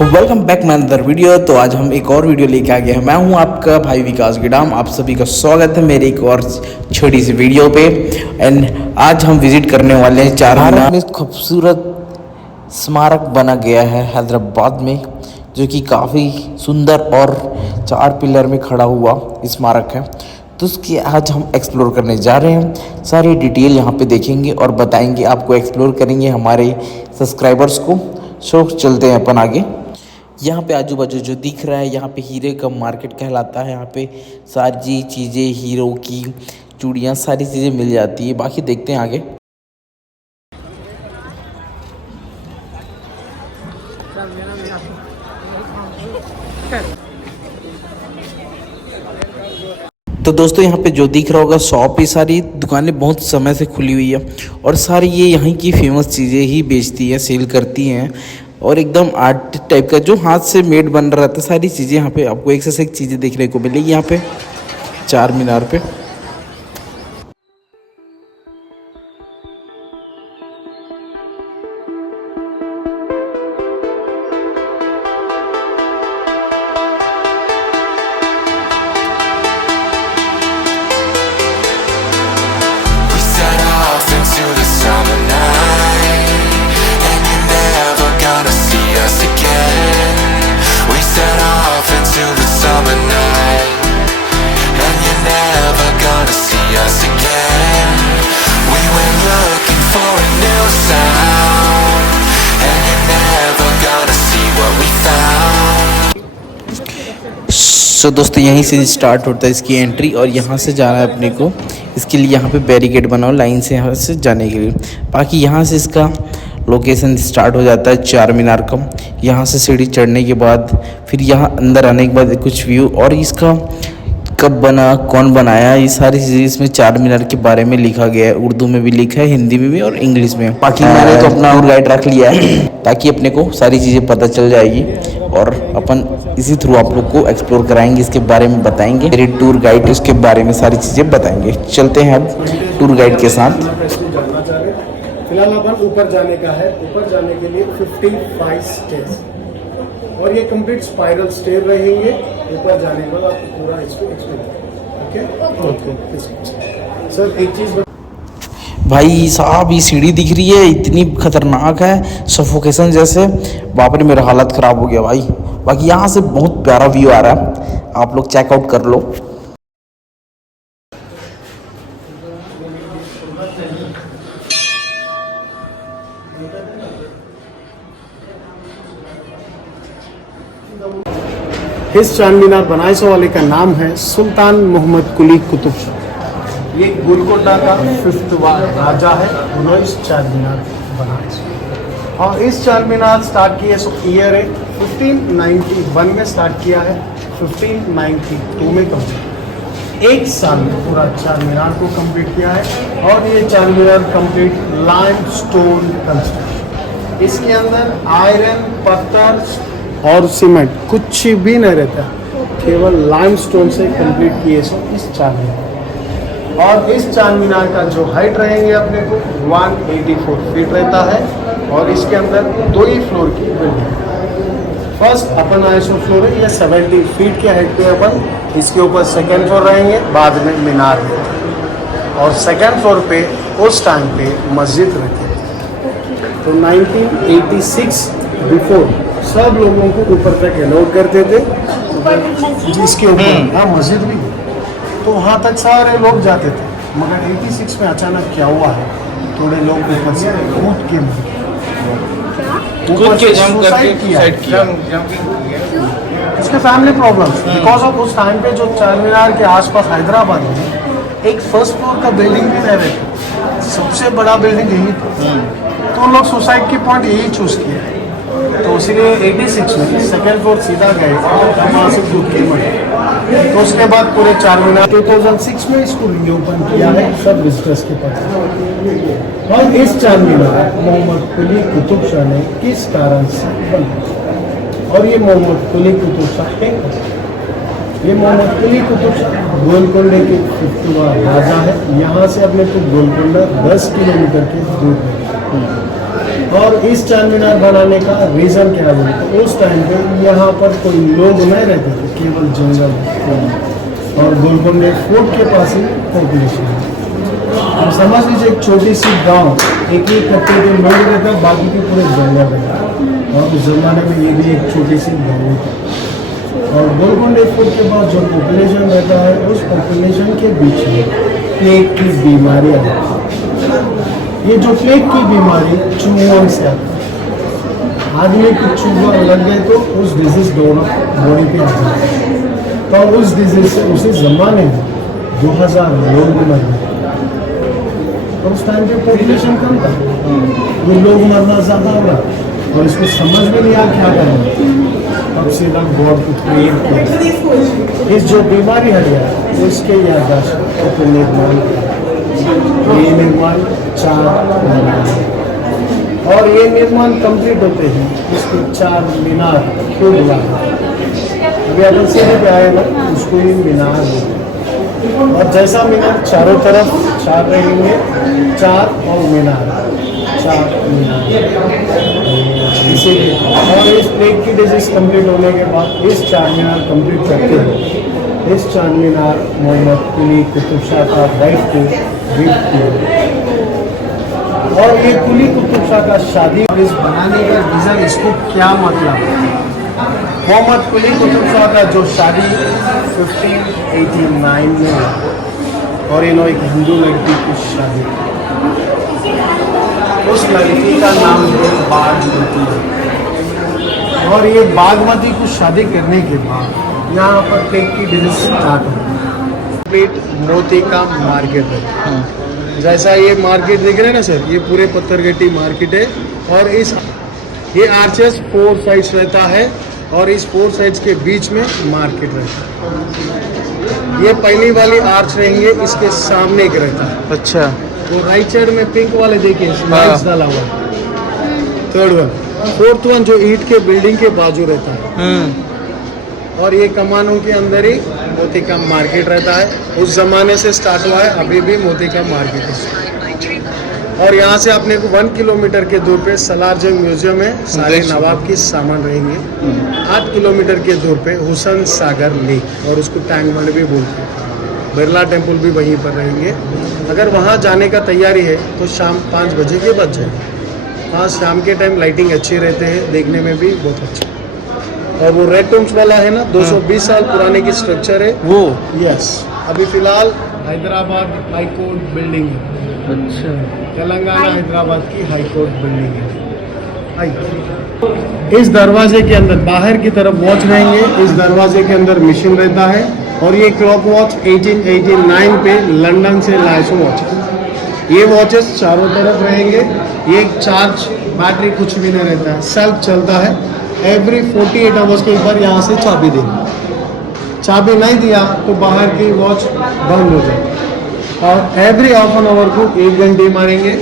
Welcome back my another video. तो आज हम एक और वीडियो लेके आ गए हैं। मैं हूं आपका भाई विकास गिडाम। आप सभी का स्वागत है मेरे एक और छोटी सी वीडियो पे। एंड आज हम विजिट करने वाले हैं चारमीनार में। खूबसूरत स्मारक बना गया है हैदराबाद में, जो कि काफ़ी सुंदर और 4 पिलर में खड़ा हुआ स्मारक है। तो उसकी आज हम एक्सप्लोर करने जा रहे हैं। सारी डिटेल यहाँ पे देखेंगे और बताएंगे आपको, एक्सप्लोर करेंगे हमारे सब्सक्राइबर्स को। सो चलते हैं अपन आगे। यहाँ पे आजू बाजू जो दिख रहा है, यहाँ पे हीरे का मार्केट कहलाता है। यहाँ पे सारी चीज़ें, हीरो की चूड़ियाँ, सारी चीज़ें मिल जाती है। बाकी देखते हैं आगे। तो दोस्तों यहाँ पे जो दिख रहा होगा शॉप, ये सारी दुकानें बहुत समय से खुली हुई है और सारी ये यहाँ की फेमस चीज़ें ही बेचती है, सेल करती हैं। और एकदम आर्ट टाइप का जो हाथ से मेड बन रहा था, सारी चीज़ें यहाँ पे आपको एक से एक चीज़ें देखने को मिलेगी यहाँ पे चार मीनार पे। तो दोस्तों यहीं से स्टार्ट होता है इसकी एंट्री, और यहाँ से जाना है अपने को। इसके लिए यहाँ पे बैरिकेड बनाओ लाइन से, यहाँ से जाने के लिए। बाकी यहाँ से इसका लोकेशन स्टार्ट हो जाता है चार मीनार का। यहाँ से सीढ़ी चढ़ने के बाद फिर यहाँ अंदर आने के बाद कुछ व्यू, और इसका कब बना, कौन बनाया, ये सारी चीज़ें इसमें चार मीनार के बारे में लिखा गया है। उर्दू में भी लिखा है, हिंदी में भी और इंग्लिश में। बाकी मैंने तो अपना टूर गाइड रख लिया है ताकि अपने को सारी चीज़ें पता चल जाएगी, और अपन इसी थ्रू आप लोग को एक्सप्लोर कराएंगे, इसके बारे में बताएंगे। मेरे टूर गाइड इसके बारे में सारी चीज़ें बताएंगे। चलते हैं अब टूर गाइड के साथ। फिलहाल अपन ऊपर जाने का है। ऊपर जाने के लिए 55 स्टेज, और ये कंप्लीट स्पाइरल स्टेयर रहेंगे। ऊपर जाने के बाद आपको पूरा इसको एक्सप्लोर। ओके सर, एक चीज़ भाई साहब, ये सीढ़ी दिख रही है, इतनी खतरनाक है, सफोकेशन जैसे। बाप रे, मेरा हालत ख़राब हो गया भाई। बाकी यहाँ से बहुत प्यारा व्यू आ रहा है, आप लोग चेकआउट कर लो। इस चार मीनार बनाने वाले का नाम है सुल्तान मोहम्मद कुली कुतुब शाह। ये गोलकोंडा का 5th राजा है, उन्होंने इस चार मीनार बनाया। और इस चार मीनार स्टार्ट किए ईयर है 1591 में स्टार्ट किया है, 1592 में कंप्लीट। एक साल में पूरा चार मीनार को कंप्लीट किया है। और ये चार मीनार कंप्लीट लाइमस्टोन कंस्ट्रक्शन। इसके अंदर आयरन, पत्थर और सीमेंट कुछ भी नहीं रहता, केवल लाइमस्टोन से कंप्लीट किए सो इस चार मीनार। और इस चार मीनार का जो हाइट रहेंगे अपने को 184 फीट रहता है। और इसके अंदर 2 ही फ्लोर की बिल्डिंग। फर्स्ट अपन आइसो फ्लोर है, ये 70 फीट के हाइट पे अपन। इसके ऊपर सेकेंड फ्लोर रहेंगे, बाद में मीनार है। और सेकेंड फ्लोर पे उस टाइम पे मस्जिद रहती है। तो 1986 बिफोर सब लोगों को ऊपर तक अलाउड करते थे, जिसके ऊपर हाँ मस्जिद भी, तो वहाँ तक सारे लोग जाते थे। मगर 86 में अचानक क्या हुआ है, थोड़े लोग ऊपर से कूद के सुसाइड किया। इसके फैमिली प्रॉब्लम्स बिकॉज ऑफ उस टाइम पे जो चार मीनार के आसपास हैदराबाद में एक फर्स्ट फ्लोर का बिल्डिंग भी नहीं रहता, सबसे बड़ा बिल्डिंग यही था। तो उन लोग सुसाइड की पॉइंट यही चूज किया। तो इसीलिए 86 में सेकेंड फ्लोर सीधा गए, वहाँ से कूद के मरे। तो उसके बाद पूरे चार मीनार 2006 में इसको रीओपन किया है सब विजिटर्स के पास। और इस चार मीनार मोहम्मद कुली कुतुब शाह ने किस कारण से बनाया, और ये मोहम्मद कुली कुतुब शाह है। ये मोहम्मद कुली कुतुब शाह गोलकोंडे के 5th राजा है। यहाँ से अपने को गोलकोंडा 10 किलोमीटर के दूर है। और इस चार मीनार बनाने का रीज़न क्या है? तो उस टाइम पे यहाँ पर कोई लोग नहीं रहते थे, केवल जंगल और गोलकोंडा फोर्ट के पास ही पॉपुलेशन है। अब समझ लीजिए एक छोटी सी गांव, एक ही कट्टे के लोग रहता, बाकी के पूरे जंगल रहता। और उस जमाने में ये भी एक छोटी सी गाँव था। और गोलकोंडा फोर्ट के पास जो पॉपुलेशन रहता है, उस पॉपुलेशन के बीच में प्लेग की बीमारी आती है। ये जो प्लेग की बीमारी चूहों से आती है। आदमी को चूहा लग गए तो उस डिजीज बॉडी पे आ जाता है। तो उस डिजीज से उसी जमाने में 2000 लोग मर गए। तो उस टाइम पे पॉपुलेशन कम था, ये लोग मरना ज़्यादा हो रहा और इसको समझ में नहीं आया क्या करना। अब सीधा गॉड को प्रेयर किया, इस जो बीमारी है यार उसके याददाश्त को निर्माण किया। ये निर्माण 4 और ये निर्माण कंप्लीट होते ही इसको 4 मीनार क्यों बोला? अभी अपन सीधे पे आए ना, उसको ये मीनार बोलते हैं। और जैसा मीनार चारों तरफ 4 रहेंगे, 4 और मीनार 4 मीनार इसीलिए। और इस प्लेग की डिजीज कंप्लीट होने के बाद इस 4 मीनार कंप्लीट करते हैं। इस 4 मीनार मोहम्मद कुली कुतुब शाह का वाइफ को गिफ्ट किया। और ये कुली कुतुब शाह का शादी इस बनाने का रीज़न, इसको क्या मतलब? मोहम्मद कुली कुतुब शाह का जो शादी 1589 में हुआ और इन्होंने एक हिंदू लड़की की शादी की। उस लड़की का नाम है बागमती। और ये बागमती को शादी करने के बाद यहाँ पर प्लेग की डिजीज स्टार्ट हो कंप्लीट मोती का मार्केट है। जैसा ये मार्केट दिख रहा है ना सर, ये पूरे पत्थरगट्टी मार्केट है। और इस ये आर्चेस 4 साइड्स रहता है और इस 4 साइड्स के बीच में मार्केट रहता है। ये पहली वाली आर्च रहेंगे, इसके सामने एक रहता है। अच्छा, वो राइट साइड में पिंक वाले देखिए स्माइल्स डाला हुआ। 3rd वन, 4th वन जो ईंट के बिल्डिंग के बाजू रहता है। और ये कमानों के अंदर ही मोती का मार्केट रहता है। उस जमाने से स्टार्ट हुआ है, अभी भी मोती का मार्केट है। और यहाँ से अपने को 1 किलोमीटर के दूर पे सलार जंग म्यूजियम है, सारे नवाब की सामान रहेंगे। 8 किलोमीटर के दूर पे हुसैन सागर लेक और उसको टैंक बंड भी बोलते हैं। बिरला टेम्पल भी वहीं पर रहेंगे। अगर वहाँ जाने का तैयारी है तो शाम 5 बजे के बज जाएंगे। हाँ, शाम के टाइम लाइटिंग अच्छी रहते हैं, देखने में भी बहुत अच्छा। और वो रेड टूम्स वाला है ना, 220 साल पुराने की स्ट्रक्चर है वो। यस, अभी फिलहाल हैदराबाद हाई कोर्ट बिल्डिंग है। अच्छा, तेलंगाना हैदराबाद की हाई कोर्ट बिल्डिंग है। इस दरवाजे के अंदर बाहर की तरफ वॉच रहेंगे, इस दरवाजे के अंदर मशीन रहता है। और ये क्लॉक वॉच 1889 पे लंदन से लाइसो वॉच है। ये वॉचेस चारों तरफ रहेंगे। ये चार्ज बैटरी कुछ भी नहीं रहता है, सेल्फ चलता है। एवरी 48 आवर्स के एक बार यहाँ से चाबी देंगे। चाबी नहीं दिया तो बाहर की वॉच बंद हो जाएगी। और एवरी हाफ एन आवर को 1 घंटे मारेंगे,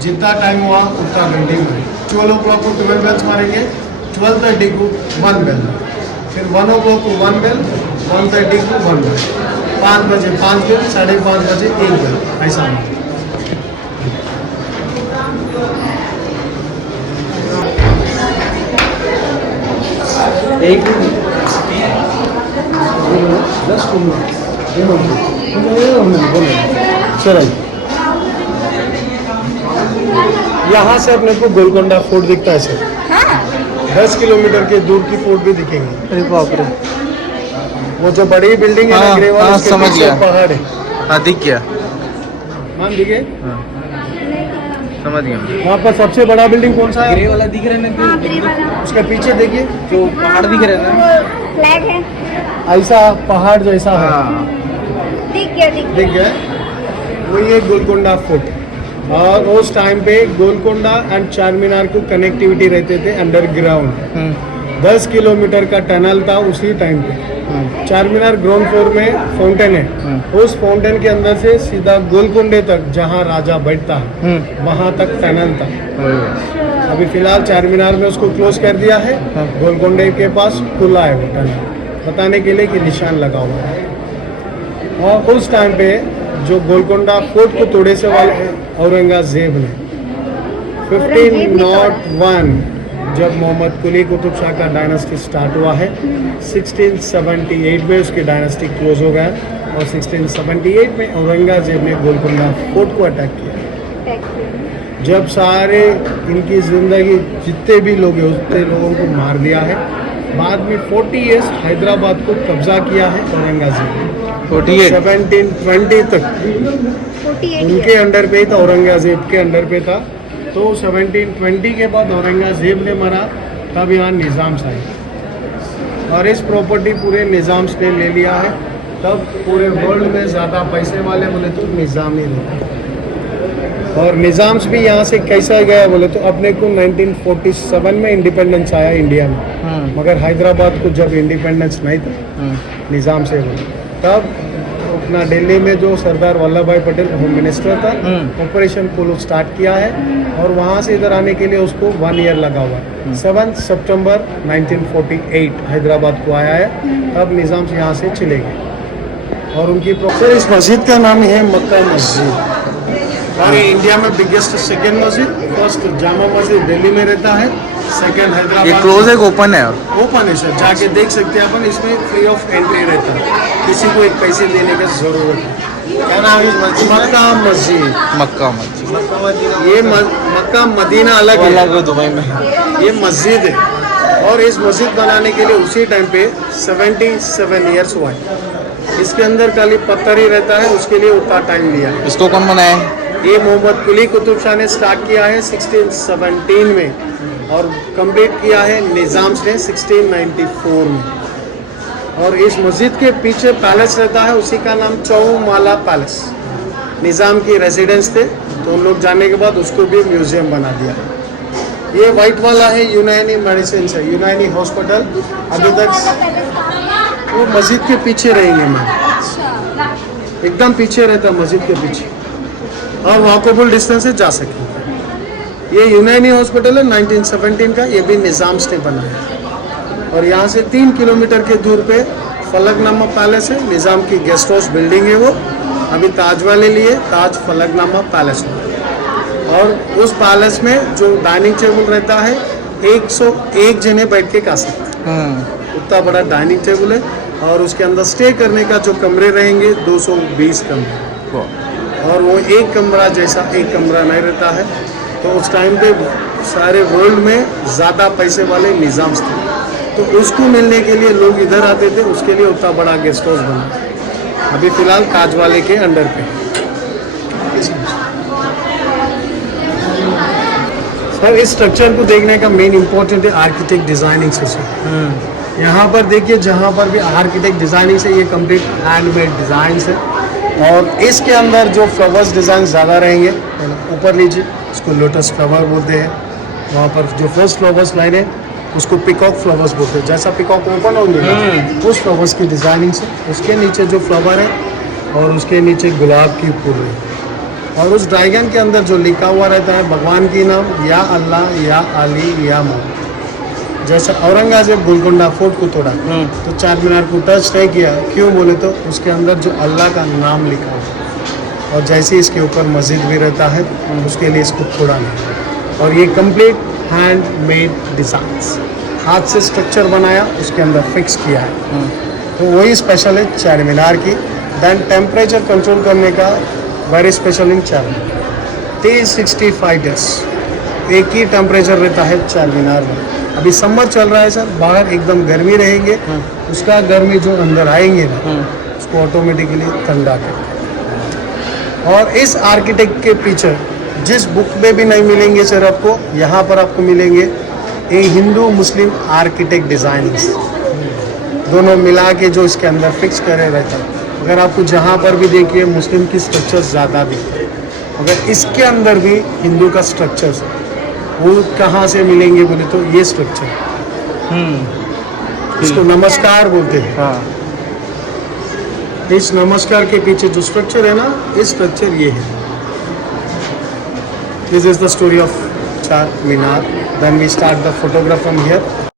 जितना टाइम हुआ उतना घंटे मारेंगे। 12 o'clock को 12 बेल्स मारेंगे, 12:30 को 1 बेल, फिर 1 o'clock को 1 बेल, 1:30 को 1 बेल, 5 बजे 5 बेल, 5:30 बजे 1 बेल, ऐसा। एक सर, यहाँ से अपने को गोलकोंडा फोर्ट दिखता है सर। 10 किलोमीटर के दूर की फोर्ट भी दिखेंगे। अरे बाप रे, वो जो बड़ी बिल्डिंग है ना ग्रे वाला, उसके समझ पीछे गया। पहाड़ है। हाँ, दिख गया, मान दिखे समझ गया। वहाँ पर सबसे बड़ा बिल्डिंग कौन सा है? ग्रे वाला दिख रहा है ना, हाँ, ग्रे वाला उसके पीछे देखिए जो पहाड़ दिख रहा है ना। फ्लैग है। ऐसा पहाड़ जैसा है, हाँ, दिख गया दिख गया। वही है गोलकोंडा फोर्ट। और उस टाइम पे गोलकोंडा एंड चार मीनार को कनेक्टिविटी रहते थे अंडरग्राउंड। 10 किलोमीटर का टनल था उसी टाइम पे। चार मीनार ग्राउंड फ्लोर में फाउंटेन है, उस फाउंटेन के अंदर से सीधा गोलकुंडे तक जहाँ राजा बैठता है वहाँ तक टनल था। अभी फिलहाल चार मीनार में उसको क्लोज कर दिया है, गोलकुंडे के पास खुला है वो टनल, बताने के लिए कि निशान लगा हुआ है। और उस टाइम पे जो गोलकोंडा फोर्ट को तोड़े से वाले औरंगजेब ने 1501 जब मोहम्मद कुली कुतुब शाह का डायनेस्टी स्टार्ट हुआ है, 1678 में उसकी डायनेस्टी क्लोज हो गया और 1678 में औरंगजेब ने गोलकुंडा फोर्ट को अटैक किया। जब सारे इनकी ज़िंदगी जितने भी लोग हैं उतने लोगों को मार दिया है। बाद में 40 इयर्स हैदराबाद को कब्जा किया है औरंगजेब ने। 1720 तक 48 उनके अंडर पे ही था, औरंगजेब के अंडर पे था। तो 1720 के बाद औरंगजेब ने मरा, तब यहाँ निज़ाम्स आए और इस प्रॉपर्टी पूरे निज़ाम्स ने ले लिया है। तब पूरे वर्ल्ड में ज़्यादा पैसे वाले बोले तो निज़ाम ही रहते। और निज़ाम्स भी यहाँ से कैसा गया बोले तो अपने को 1947 में इंडिपेंडेंस आया इंडिया में, मगर हैदराबाद को जब इंडिपेंडेंस नहीं था निज़ाम से बोले, तब अपना दिल्ली में जो सरदार वल्लभ भाई पटेल होम मिनिस्टर था, ऑपरेशन पोलो स्टार्ट किया है और वहाँ से इधर आने के लिए उसको 1 ईयर लगा हुआ है। 7 सितंबर 1948 हैदराबाद को आया है, तब निज़ाम से यहाँ से चले गए। और उनकी सर इस मस्जिद का नाम है मक्का मस्जिद और ये इंडिया में बिगेस्ट सेकेंड मस्जिद। फर्स्ट जामा मस्जिद दिल्ली में रहता है, सेकेंड हैदराबाद। ये क्लोज है ओपन है? ओपन है सर, जाके देख सकते हैं अपन। इसमें फ्री ऑफ एंट्री रहता है, किसी को एक पैसे देने का जरूरत है। क्या नाम है? मक्का मस्जिद। मक्का मस्जिद। ये मक्का मदीना अलग है दुबई में। ये मस्जिद है और इस मस्जिद बनाने के लिए उसी टाइम पे 77 ईयर्स हुआ है। इसके अंदर खाली पत्थर ही रहता है, उसके लिए उतना टाइम लिया है। इसको कौन बनाया है? ये मोहम्मद कुली कुतुब शाह ने स्टार्ट किया है 1617 में और कंप्लीट किया है निज़ाम्स ने 1694 में। और इस मस्जिद के पीछे पैलेस रहता है, उसी का नाम चौमाला पैलेस। निज़ाम की रेजिडेंस थे, तो उन लोग जाने के बाद उसको भी म्यूजियम बना दिया। ये वाइट वाला है यूनानी मेडिसिन है, यूनानी हॉस्पिटल। अभी तक वो मस्जिद के पीछे रहेंगे मैम, एकदम पीछे रहता है मस्जिद के पीछे और वॉकेबल डिस्टेंस से जा सकेंगे। ये यूनानी हॉस्पिटल है 1917 का, ये भी निज़ाम्स ने बनाया। और यहाँ से 3 किलोमीटर के दूर पे फलकनामा पैलेस है, निज़ाम की गेस्ट हाउस बिल्डिंग है वो। अभी ताज वाले लिए ताज फलकनामा पैलेस है और उस पैलेस में जो डाइनिंग टेबल रहता है 101 जने बैठ के खा सकते हैं। उतना बड़ा डाइनिंग टेबल है और उसके अंदर स्टे करने का जो कमरे रहेंगे 220 कमरे। और वो एक कमरा जैसा एक कमरा नहीं रहता है। तो उस टाइम पे सारे वर्ल्ड में ज़्यादा पैसे वाले निज़ाम्स थे, तो उसको मिलने के लिए लोग इधर आते थे, उसके लिए उतना बड़ा गेस्ट हाउस बना। अभी फ़िलहाल ताज वाले के अंडर पे। सर इस स्ट्रक्चर को देखने का मेन इम्पोर्टेंट है आर्किटेक्ट डिज़ाइनिंग से। यहाँ पर देखिए, जहाँ पर भी आर्किटेक्ट डिज़ाइनिंग से ये कंप्लीट हैंडमेड डिज़ाइन है। और इसके अंदर जो फ्लावर्स डिज़ाइन ज़्यादा रहेंगे, ऊपर लीजिए, उसको लोटस फ्लावर बोलते हैं। वहाँ पर जो फर्स्ट फ्लावर्स लाइन है उसको पिकॉक फ्लावर्स बोलते हैं, जैसा पिकॉक ओपन होंगे उस फ्लावर्स की डिज़ाइनिंग से। उसके नीचे जो फ्लावर है और उसके नीचे गुलाब की फूल है और उस ड्रैगन के अंदर जो लिखा हुआ रहता है भगवान की नाम, या अल्लाह, या अली, या मोहम्मद। जैसे औरंगजेब गोलकुंडा फोर्ट को तोड़ा तो चार मीनार को टच नहीं किया, क्यों बोले तो उसके अंदर जो अल्लाह का नाम लिखा है। और जैसे इसके ऊपर मस्जिद भी रहता है, उसके लिए इसको तोड़ा नहीं। और ये कंप्लीट हैंडमेड डिज़ाइंस, हाथ से स्ट्रक्चर बनाया, उसके अंदर फिक्स किया है। तो वही स्पेशल है चार मीनार की। दैन टेम्परेचर कंट्रोल करने का वेरी स्पेशल इन चार मीनार। 365 डेज एक ही टेम्परेचर रहता है चार मीनार में। अभी समर चल रहा है सर, बाहर एकदम गर्मी रहेंगे, उसका गर्मी जो अंदर आएंगे ना उसको ऑटोमेटिकली ठंडा कर। और इस आर्किटेक्ट के पीछे जिस बुक में भी नहीं मिलेंगे सर आपको, यहाँ पर आपको मिलेंगे ये हिंदू मुस्लिम आर्किटेक्ट डिज़ाइनिंग्स दोनों मिला के जो इसके अंदर फिक्स करे रहता है। अगर आपको जहाँ पर भी देखिए मुस्लिम की स्ट्रक्चर ज़्यादा दिखते हैं, अगर इसके अंदर भी हिंदू का स्ट्रक्चर है, वो कहाँ से मिलेंगे बोले तो ये स्ट्रक्चर, इसको नमस्कार बोलते हैं। हाँ। इस नमस्कार के पीछे जो स्ट्रक्चर है ना, इस स्ट्रक्चर ये है। This is the story of Charminar. Then we start the photograph from here.